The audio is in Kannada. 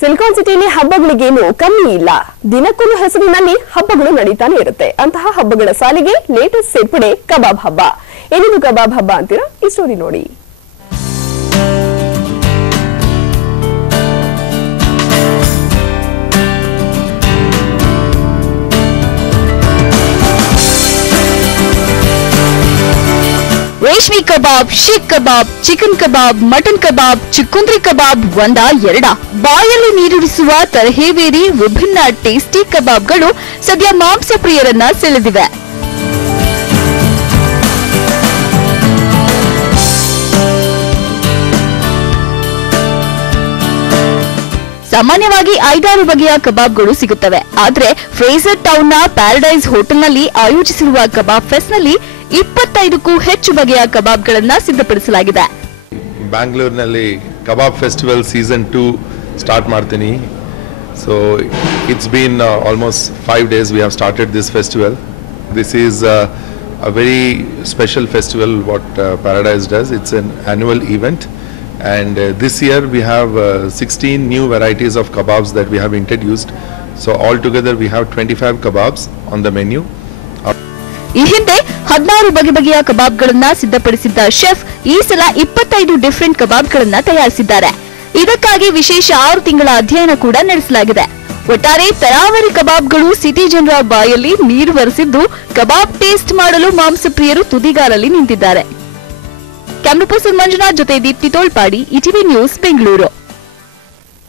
ಸಿಲಿಕಾನ್ ಸಿಟಿಯಲ್ಲಿ ಹಬ್ಬಗಳಿಗೇನು ಕಮ್ಮಿ ಇಲ್ಲ. ದಿನಕ್ಕೊಂದು ಹೆಸರಿನಲ್ಲಿ ಹಬ್ಬಗಳು ನಡೀತಾನೆ ಇರುತ್ತೆ. ಅಂತಹ ಹಬ್ಬಗಳ ಸಾಲಿಗೆ ಲೇಟೆಸ್ಟ್ ಸೇರ್ಪಡೆ ಕಬಾಬ್ ಹಬ್ಬ. ಏನಿದು ಕಬಾಬ್ ಹಬ್ಬ ಅಂತೀರಾ? ಈ ಸ್ಟೋರಿ ನೋಡಿ. ರೇಷ್ಮೆ ಕಬಾಬ್, ಶೀಖ್ ಕಬಾಬ್, ಚಿಕನ್ ಕಬಾಬ್, ಮಟನ್ ಕಬಾಬ್, ಚಿಕ್ಕುಂದ್ರಿ ಕಬಾಬ್ ಒಂದಾ ಎರಡ? ಬಾಯಲ್ಲಿ ನೀರೂರಿಸುವ ತರಹೇವೇರಿ ವಿಭಿನ್ನ ಟೇಸ್ಟಿ ಕಬಾಬ್ಗಳು ಸದ್ಯ ಮಾಂಸ ಪ್ರಿಯರನ್ನ ಸೆಳೆದಿವೆ. ಸಾಮಾನ್ಯವಾಗಿ 5-6 ಬಗೆಯ ಕಬಾಬ್ಗಳು ಸಿಗುತ್ತವೆ. ಆದರೆ ಫ್ರೇಸರ್ ಟೌನ್ನ ಪ್ಯಾರಡೈಸ್ ಹೋಟೆಲ್ನಲ್ಲಿ ಆಯೋಜಿಸಿರುವ ಕಬಾಬ್ ಫೆಸ್ಟ್ನಲ್ಲಿ 25ಕ್ಕೂ ಹೆಚ್ಚು ಬಗೆಯ ಕಬಾಬ್ಗಳನ್ನ ಸಿದ್ಧಪಡಿಸಲಾಗಿದೆ. ಬ್ಯಾಂಗ್ಳೂರಿನಲ್ಲಿ ಕಬಾಬ್ ಫೆಸ್ಟಿವಲ್ ಸೀಸನ್ 2 ಸ್ಟಾರ್ಟ್ ಮಾಡ್ತೀನಿ. So it's been almost 5 days we have started this festival. This is a very special festival what Paradise does. It's an annual event. And this year we have 16 new varieties of kebabs that we have introduced. So altogether we have 25 kebabs on the menu. ಈ ಹಿಂದೆ 16 ಬಗೆಯ ಕಬಾಬ್ಗಳನ್ನ ಸಿದ್ಧಪಡಿಸಿದ್ದ ಶೆಫ್ ಈ ಸಲ 25 ಡಿಫರೆಂಟ್ ಕಬಾಬ್ಗಳನ್ನ ತಯಾರಿಸಿದ್ದಾರೆ. ಇದಕ್ಕಾಗಿ ವಿಶೇಷ 6 ತಿಂಗಳ ಅಧ್ಯಯನ ಕೂಡ ನಡೆಸಲಾಗಿದೆ. ಒಟ್ಟಾರೆ ತರಾವರಿ ಕಬಾಬ್ಗಳು ಸಿಟಿ ಜನರ ಬಾಯಲ್ಲಿ ನೀರು ಬರೆಸಿದ್ದು ಕಬಾಬ್ ಟೇಸ್ಟ್ ಮಾಡಲು ಮಾಂಸ ಪ್ರಿಯರು ತುದಿಗಾಲಲ್ಲಿ ನಿಂತಿದ್ದಾರೆ. ಕ್ಯಾಮರಾ ಪರ್ಸನ್ ಮಂಜುನಾಥ್ ಜೊತೆ ದೀಪ್ತಿ ತೋಳ್ಪಾಡಿ, ಇಟಿವಿ ನ್ಯೂಸ್, ಬೆಂಗಳೂರು.